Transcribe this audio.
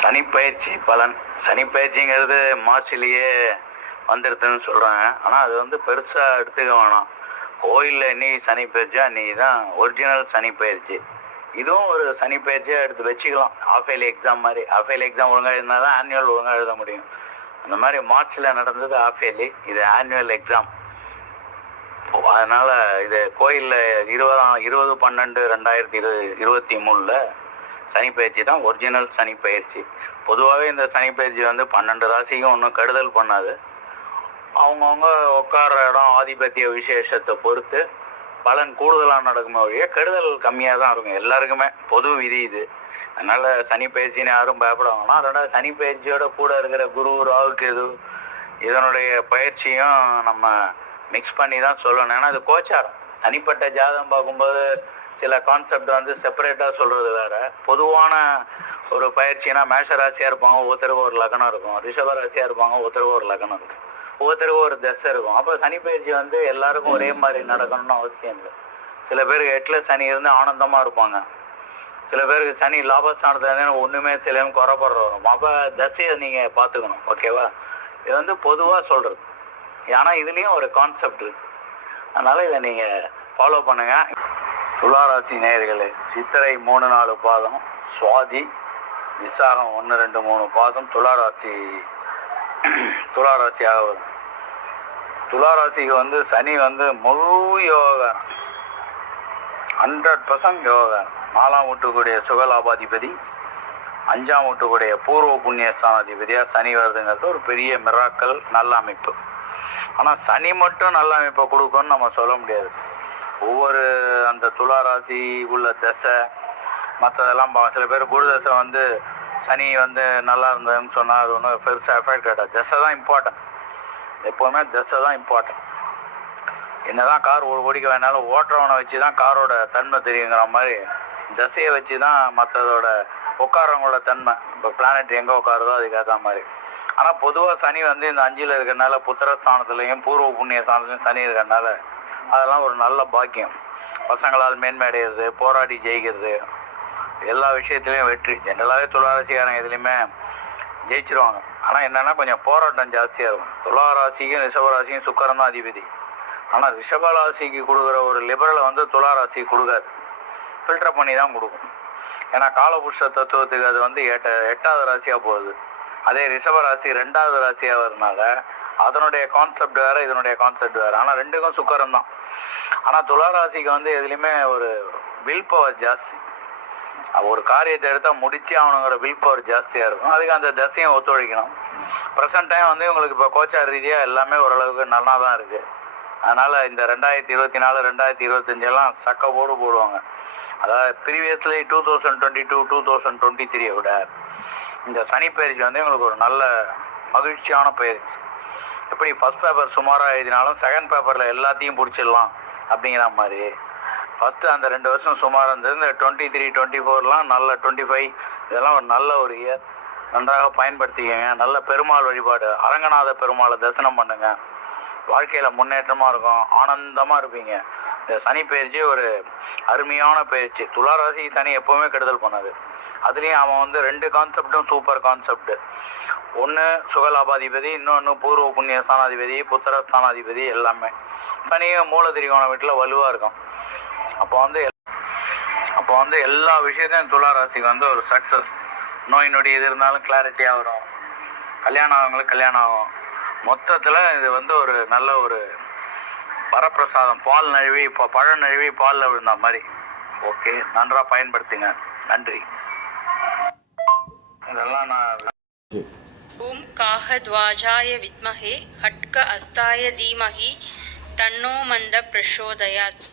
சனிப்பயிற்சி பலன். சனிப்பயிற்சிங்கிறது மார்ச்லேயே வந்துடுதுன்னு சொல்கிறாங்க. ஆனால் அது வந்து பெருசாக எடுத்துக்க வேணாம். கோயிலில் இன்னைக்கு சனிப்பயிற்சியா அன்றைக்கி தான் ஒரிஜினல் சனிப்பயிற்சி. இதுவும் ஒரு சனிப்பயிற்சியாக எடுத்து வச்சுக்கலாம். ஆஃப் இயர்லி எக்ஸாம் மாதிரி. ஆஃப் இயர்லி எக்ஸாம் ஒழுங்காக இருந்தால் தான் ஆனுவல் ஒழுங்காக எழுத முடியும். அந்த மாதிரி மார்ச்சில் நடந்தது ஆஃப் இயர்லி, இது ஆனுவல் எக்ஸாம். அதனால் இது கோயிலில் 20/12/2023 சனிப்பயிற்சி தான் ஒரிஜினல் சனிப்பயிற்சி. பொதுவாகவே இந்த சனிப்பயிற்சி வந்து 12 ராசிக்கும் ஒன்றும் கெடுதல் பண்ணாது. அவங்கவுங்க உட்கார்ற இடம் ஆதிபத்திய விசேஷத்தை பொறுத்து பலன் கூடுதலாக நடக்குமே ஒழிய கெடுதல் கம்மியாக தான் இருக்கும். எல்லாருக்குமே பொது விதி இது. அதனால் சனிப்பயிற்சின்னு யாரும் பயப்படுவாங்கன்னா, அதோட சனிப்பயிற்சியோட கூட இருக்கிற குரு, ராகு, கேது இதனுடைய பயிற்சியும் நம்ம மிக்ஸ் பண்ணி தான் சொல்லணும். ஏன்னா அது கோச்சாரம். தனிப்பட்ட ஜாதகம் பார்க்கும்போது சில கான்செப்ட் வந்து செப்பரேட்டாக சொல்கிறது வேறு. பொதுவான ஒரு பயிற்சினா மேஷ ராசியாக இருப்பாங்க, ஒவ்வொருத்தருக்கும் ஒரு லக்னம் இருக்கும். ரிஷப ராசியாக இருப்பாங்க, ஒவ்வொருத்தருக்கும் ஒரு லக்னம் இருக்கும். ஒவ்வொருத்தருக்கும் ஒரு தசை இருக்கும். அப்போ சனிப்பயிற்சி வந்து எல்லாருக்கும் ஒரே மாதிரி நடக்கணும்னு அவசியம் இல்லை. சில பேருக்கு 8ல் சனி இருந்து ஆனந்தமாக இருப்பாங்க. சில பேருக்கு சனி லாபஸ்தானத்தில் ஒன்றுமே சிலையும் குறைப்படுற வரும். அப்போ தசையை நீங்கள் பார்த்துக்கணும். ஓகேவா? இது வந்து பொதுவாக சொல்கிறது. ஏன்னா இதுலேயும் ஒரு கான்செப்ட் இருக்குது. அதனால் இதை நீங்கள் ஃபாலோ பண்ணுங்கள். துளாராசி நேயர்களே, சித்திரை 3-4 பாதம், சுவாதி, விசாகம் 1-2-3 பாதம் துளாராசியாக வரும். துளாராசிக்கு வந்து சனி வந்து முழு யோகாரம், 100% யோகாரம். 4ஆம் வீட்டுக்குடைய சுகலாபாதிபதி, 5ஆம் வீட்டுக்குடைய பூர்வ புண்ணியஸ்தானாதிபதியாக சனி வருதுங்கிறது ஒரு பெரிய மிராக்கல், நல்ல அமைப்பு. ஆனால் சனி மட்டும் நல்ல அமைப்பை கொடுக்கும்னு நம்ம சொல்ல முடியாது. ஒவ்வொரு அந்த துளாராசி உள்ள தசை மற்றதெல்லாம் சில பேர் குரு தசை வந்து சனி வந்து நல்லா இருந்ததுன்னு சொன்னால் அது ஒன்றும் பெருசாக எஃபெக்ட் கிடையாது. தசை தான் இம்பார்ட்டன்ட். எப்போவுமே தசை தான் இம்பார்ட்டன்ட். என்ன தான் கார் ஒரு ஓடிக்க வேணாலும் ஓட்டுறவனை வச்சு தான் காரோட தன்மை தெரியுங்கிற மாதிரி தசையை வச்சு தான் மற்றதோட உட்காரவங்களோட தன்மை. இப்போ பிளானட் எங்கே உட்காருதோ அதுக்கேற்ற மாதிரி. ஆனால் பொதுவாக சனி வந்து இந்த 5ல் இருக்கிறனால புத்திரஸ்தானத்துலேயும் பூர்வ புண்ணிய ஸ்தானத்துலையும் சனி இருக்கிறனால அதெல்லாம் ஒரு நல்ல பாக்கியம். பசங்களால் மேன்மை அடைகிறது, போராடி ஜெயிக்கிறது, எல்லா விஷயத்துலையும் வெற்றி. ஜென்ரலாகவே துளாராசிக்காரங்க எதுலேயுமே ஜெயிச்சிருவாங்க. ஆனால் என்னென்னா கொஞ்சம் போராட்டம் ஜாஸ்தியாக இருக்கும். துளாராசிக்கும் ரிஷபராசிக்கும் சுக்கிரன் தான் அதிபதி. ஆனால் ரிஷபராசிக்கு கொடுக்குற ஒரு லிபரலை வந்து துளாராசிக்கு கொடுக்காது. ஃபில்டர் பண்ணி தான் கொடுக்கும். ஏன்னா காலபுருஷ தத்துவத்துக்கு அது வந்து 8வது ராசியாக போகுது. அதே ரிஷபராசி 2வது ராசியாக வரனால அதனுடைய கான்செப்ட் வேறு, இதனுடைய கான்செப்ட் வேறு. ஆனால் ரெண்டுக்கும் சுக்கிரன் தான். ஆனால் துளாராசிக்கு வந்து எதுலேயுமே ஒரு வில் பவர் ஜாஸ்தி. ஒரு காரியத்தை எடுத்தால் முடிச்சு அவனுங்கிற வில் பவர் ஜாஸ்தியாக இருக்கும். அதுக்கு அந்த தசையும் ஒத்துழைக்கணும். ப்ரெசன்ட் டைம் வந்து உங்களுக்கு இப்போ கோச்சார் ரீதியாக எல்லாமே ஓரளவுக்கு நல்லா தான் இருக்குது. அதனால் இந்த 2024 2025 சக்க போடுவாங்க. அதாவது ப்ரீவியஸ்லி 2022 2023 விட இந்த சனி பயிற்சி வந்து எங்களுக்கு ஒரு நல்ல மகிழ்ச்சியான பயிற்சி. எப்படி ஃபஸ்ட் பேப்பர் சுமாராக எழுதினாலும் செகண்ட் பேப்பரில் எல்லாத்தையும் பிடிச்சிடலாம் அப்படிங்கிற மாதிரி ஃபஸ்ட்டு அந்த 2 வருஷம் சுமாராக இருந்தது. இந்த 23 24 நல்ல 25 இதெல்லாம் ஒரு நல்ல ஒரு இயர். நன்றாக பயன்படுத்திக்கங்க. நல்ல பெருமாள் வழிபாடு, அரங்கநாத பெருமாளை தரிசனம் பண்ணுங்கள். வாழ்க்கையில் முன்னேற்றமாக இருக்கும், ஆனந்தமாக இருப்பீங்க. இந்த சனி பயிற்சி ஒரு அருமையான பயிற்சி. துளாராசி சனி எப்போவுமே கெடுதல் பண்ணாது. அதுலேயும் அவன் வந்து 2 கான்செப்டும் சூப்பர் கான்செப்ட். ஒன்று சுகலாபாதிபதி, இன்னொன்று பூர்வ புண்ணியஸ்தானாதிபதி, புத்திரஸ்தானாதிபதி. எல்லாமே சனியும் மூல திரிகோண வீட்டில் வலுவாக இருக்கும். அப்போ வந்து எல்லா விஷயத்தையும் துளாராசிக்கு வந்து ஒரு சக்ஸஸ். நோய் நொடி எது இருந்தாலும் கிளாரிட்டியாக வரும். கல்யாணம் ஆகவங்களுக்கு கல்யாணம் ஆகும். மொத்தத்தில் இது வந்து ஒரு நல்ல ஒரு வரப்பிரசாதம். பால் நழுவி இப்போ பழம் நழுவி பாலில் விழுந்த மாதிரி. ஓகே, நன்றாக பயன்படுத்துங்க. நன்றி. இதெல்லாம் நான் ஓம் காகத்வாஜாய வித்மஹே खट्ग अस्ताय धीमहि तन्नो मन्द प्रचोदयात्.